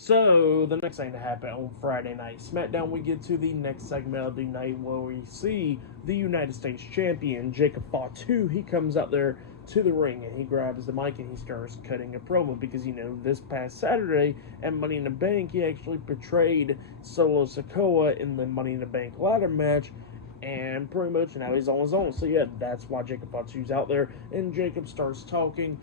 So, the next thing to happen on Friday Night SmackDown, we get to the next segment of the night where we see the United States Champion, Jacob Fatu. He comes out there to the ring and he grabs the mic and he starts cutting a promo because, this past Saturday at Money in the Bank, he actually betrayed Solo Sikoa in the Money in the Bank ladder match. And pretty much now he's on his own. So yeah, that's why Jacob Fatu's out there. And Jacob starts talking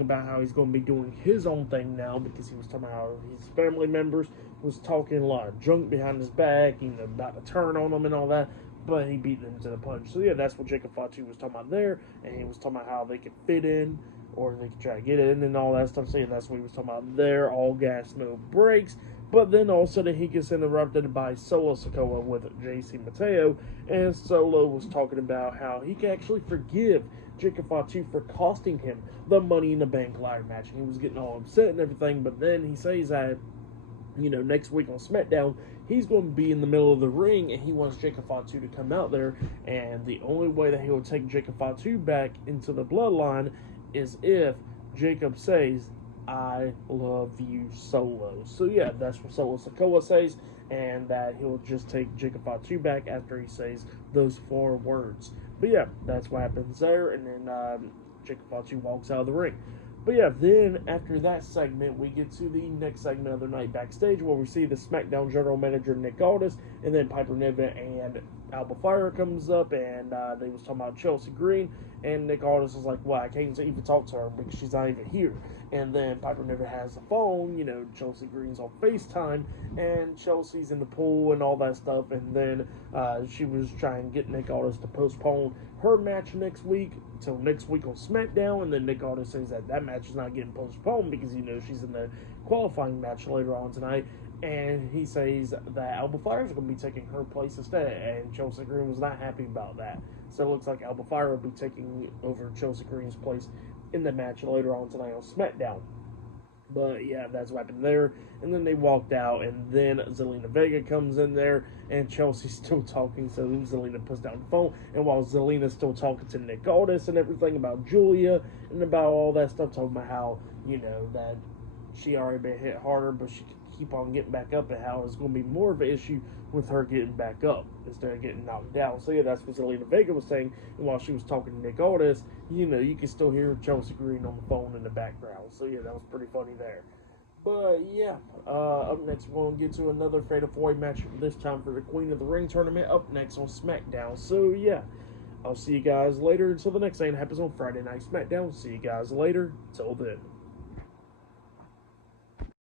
about how he's going to be doing his own thing now because he was talking about how his family members was talking a lot of junk behind his back, about to turn on him and all that. But he beat them to the punch. So yeah, that's what Jacob Fatu was talking about there. And he was talking about how they could fit in or they could try to get in and all that stuff. So yeah, that's what he was talking about there. All gas, no brakes. But then all of a sudden he gets interrupted by Solo Sikoa with JC Mateo, and Solo was talking about how he can actually forgive Jacob Fatu for costing him the Money in the Bank ladder match. And he was getting all upset and everything, but then he says that, next week on SmackDown, he's going to be in the middle of the ring, and he wants Jacob Fatu to come out there, and the only way that he will take Jacob Fatu back into the Bloodline is if Jacob says, "I love you, Solo." So yeah, that's what Solo Sikoa says, and that he'll just take Jacob Fatu back after he says those 4 words. But yeah, that's what happens there, and then Jacob Fatu walks out of the ring. But yeah, then after that segment, we get to the next segment of the night backstage where we see the SmackDown General Manager Nick Aldis, and then Piper Niven and Alba Fire comes up, and they was talking about Chelsea Green, and Nick Aldis was like, well, I can't even talk to her because she's not even here. And then Piper Niven has the phone, Chelsea Green's on FaceTime, and Chelsea's in the pool and all that stuff, and then she was trying to get Nick Aldis to postpone her match next week till next week on SmackDown, and then Nick Aldis says that match is not getting postponed because, she's in the qualifying match later on tonight, and he says that Alba Fire is going to be taking her place instead, and Chelsea Green was not happy about that. So it looks like Alba Fire will be taking over Chelsea Green's place in the match later on tonight on SmackDown. But yeah, that's what happened there. And then they walked out, and then Zelina Vega comes in there, and Chelsea's still talking, so Zelina puts down the phone. And while Zelina's still talking to Nick Aldis and everything about Julia and about all that stuff, talking about how, that she already been hit harder, but she could keep on getting back up, and how it's going to be more of an issue with her getting back up instead of getting knocked down. So yeah, that's what Zelina Vega was saying. And while she was talking to Nick Aldis, you can still hear Chelsea Green on the phone in the background. So yeah, that was pretty funny there. But yeah, up next we're going to get to another Fatal 4-Way match, this time for the Queen of the Ring tournament, up next on SmackDown. So yeah, I'll see you guys later until the next thing that happens on Friday Night SmackDown. See you guys later. Till then.